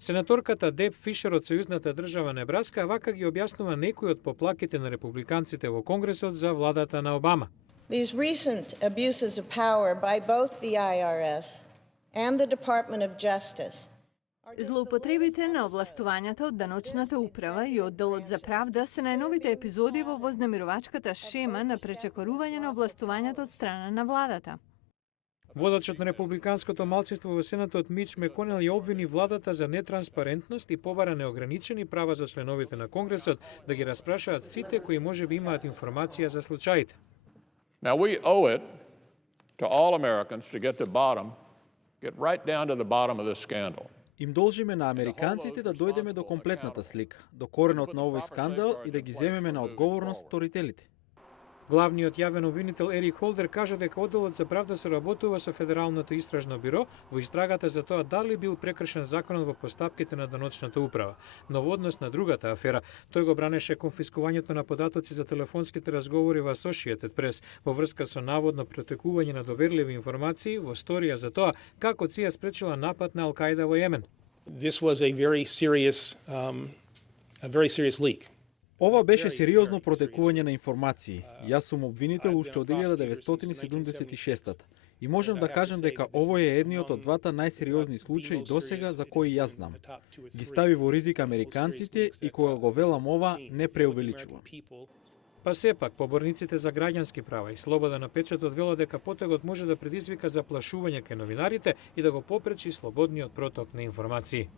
Сенаторката Деб Фишер од Сојузната држава Небраска вака ги објаснува некои од поплаките на републиканците во Конгресот за владата на Обама. These recent abuses of power by both the IRS and the Department of Justice. Злоупотребите на овластувањата од даночната управа и одделот за правда се најновите епизоди во вознемирувачката шема на пречекорување на овластувањата од страна на владата. Водачот на републиканското малцинство во Сенатот Мич Меконел ја обвини владата за нетранспарентност и побара неограничени права за членовите на Конгресот да ги распрашаат сите кои можеби имаат информација за случаите. Now we owe it to all Americans to get right down to the bottom of this scandal. Им должиме на американците да дојдеме до комплетната слика, до коренот на овој скандал и да ги земеме на одговорност сторителите. Главниот јавен обвинител Ерик Холдер кажа дека одделот за правда соработува со Федералното истражно биро во истрагата за тоа дали бил прекршен законот во постапките на даночната управа. Но во однос на другата афера, тој го бранеше конфискувањето на податоци за телефонските разговори во Associated Press во врска со наводно протекување на доверливи информации во сторија за тоа како ЦИА спречила напад на Ал-Каида во Јемен. This was a very serious leak. Ова беше сериозно протекување на информации. Јас сум обвинител уште од 1976 и можам да кажам дека овој е едниот од двата најсериозни случаи досега за кои јас знам. Ги стави во ризик американците и кога го велам ова, не преувеличувам. Па сепак, поборниците за граѓански права и слобода на печатот велат дека потегот може да предизвика заплашување кај новинарите и да го попречи слободниот проток на информации.